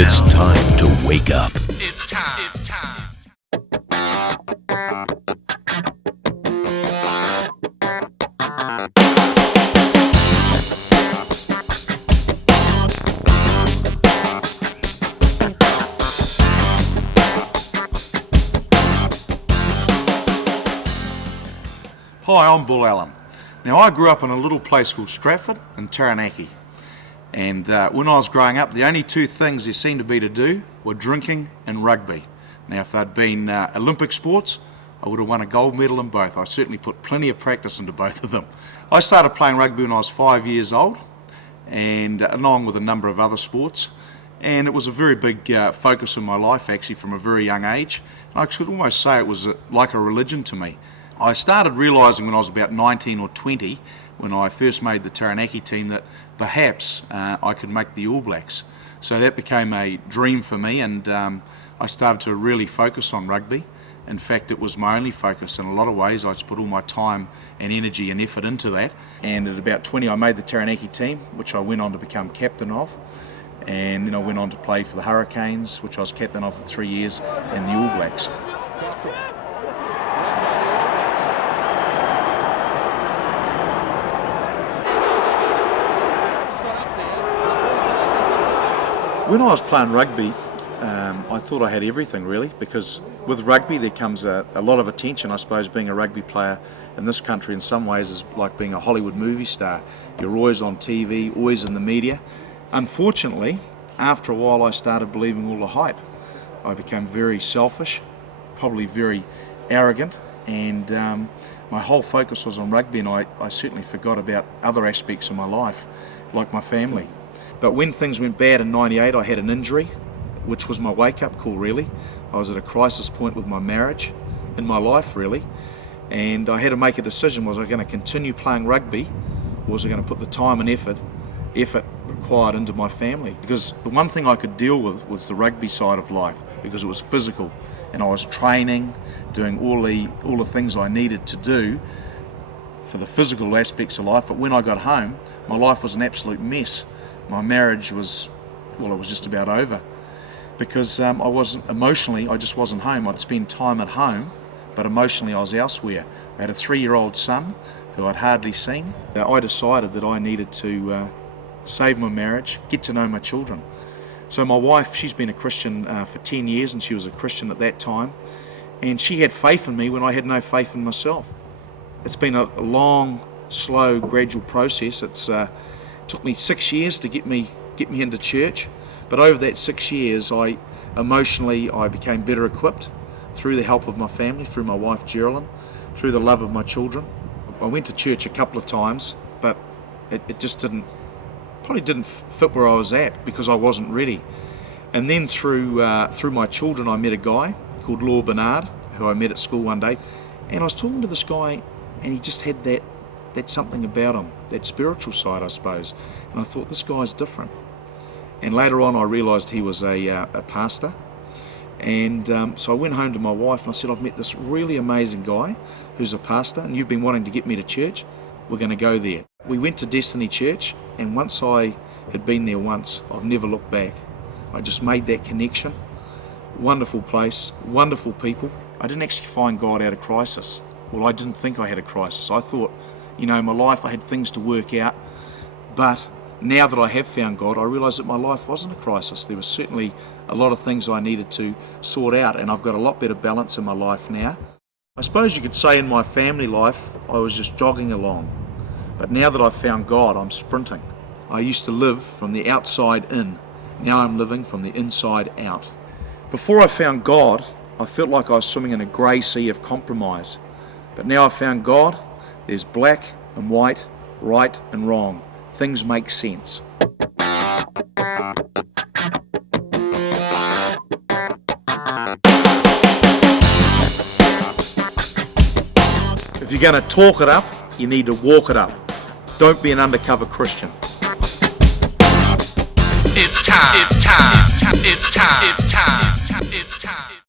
It's time to wake up. It's time. It's time. Hi, I'm Bull Allen. Now, I grew up in a little place called Stratford in Taranaki, and when I was growing up, the only two things there seemed to be to do were drinking and rugby. Now, if they'd been Olympic sports, I would have won a gold medal in both. I certainly put plenty of practice into both of them. I started playing rugby when I was 5 years old, and along with a number of other sports, and it was a very big focus in my life actually from a very young age. And I could almost say it was like a religion to me. I started realising when I was about 19 or 20, when I first made the Taranaki team, that perhaps I could make the All Blacks. So that became a dream for me, and I started to really focus on rugby. In fact, it was my only focus. In a lot of ways, I just put all my time and energy and effort into that. And at about 20, I made the Taranaki team, which I went on to become captain of. And then I went on to play for the Hurricanes, which I was captain of for 3 years, and the All Blacks. When I was playing rugby, I thought I had everything really, because with rugby there comes a lot of attention. I suppose being a rugby player in this country in some ways is like being a Hollywood movie star. You're always on TV, always in the media. Unfortunately, after a while I started believing all the hype. I became very selfish, probably very arrogant, and my whole focus was on rugby, and I certainly forgot about other aspects of my life, like my family. But when things went bad in '98, I had an injury, which was my wake-up call really. I was at a crisis point with my marriage, in my life really, and I had to make a decision. Was I going to continue playing rugby, or was I going to put the time and effort required into my family? Because the one thing I could deal with was the rugby side of life, because it was physical, and I was training, doing all the things I needed to do for the physical aspects of life. But when I got home, my life was an absolute mess. My marriage was, well, it was just about over, because I just wasn't home. I'd spend time at home, but emotionally I was elsewhere. I had a 3-year-old son who I'd hardly seen. I decided that I needed to save my marriage, get to know my children. So my wife, she's been a Christian for 10 years, and she was a Christian at that time, and she had faith in me when I had no faith in myself. It's been a long, slow, gradual process. It's took me 6 years to get me into church, but over that 6 years I became better equipped through the help of my family, through my wife Geraldine, through the love of my children. I went to church a couple of times, but it just probably didn't fit where I was at, because I wasn't ready. And then through my children I met a guy called Law Bernard, who I met at school one day, and I was talking to this guy, and he just had that something about him, that spiritual side I suppose, and I thought, this guy's different. And later on I realised he was a pastor, and so I went home to my wife and I said, I've met this really amazing guy who's a pastor, and you've been wanting to get me to church, we're going to go there. We went to Destiny Church, and once I had been there once, I've never looked back. I just made that connection. Wonderful place, wonderful people. I didn't actually find God out of crisis. Well, I didn't think I had a crisis. I thought, in my life I had things to work out, but now that I have found God, I realise that my life wasn't a crisis. There was certainly a lot of things I needed to sort out, and I've got a lot better balance in my life now. I suppose you could say in my family life I was just jogging along, but now that I've found God, I'm sprinting. I used to live from the outside in, now I'm living from the inside out. Before I found God, I felt like I was swimming in a grey sea of compromise, but now I've found God, there's black and white, right and wrong. Things make sense. If you're going to talk it up, you need to walk it up. Don't be an undercover Christian. It's time. It's time. It's time. It's time. It's time.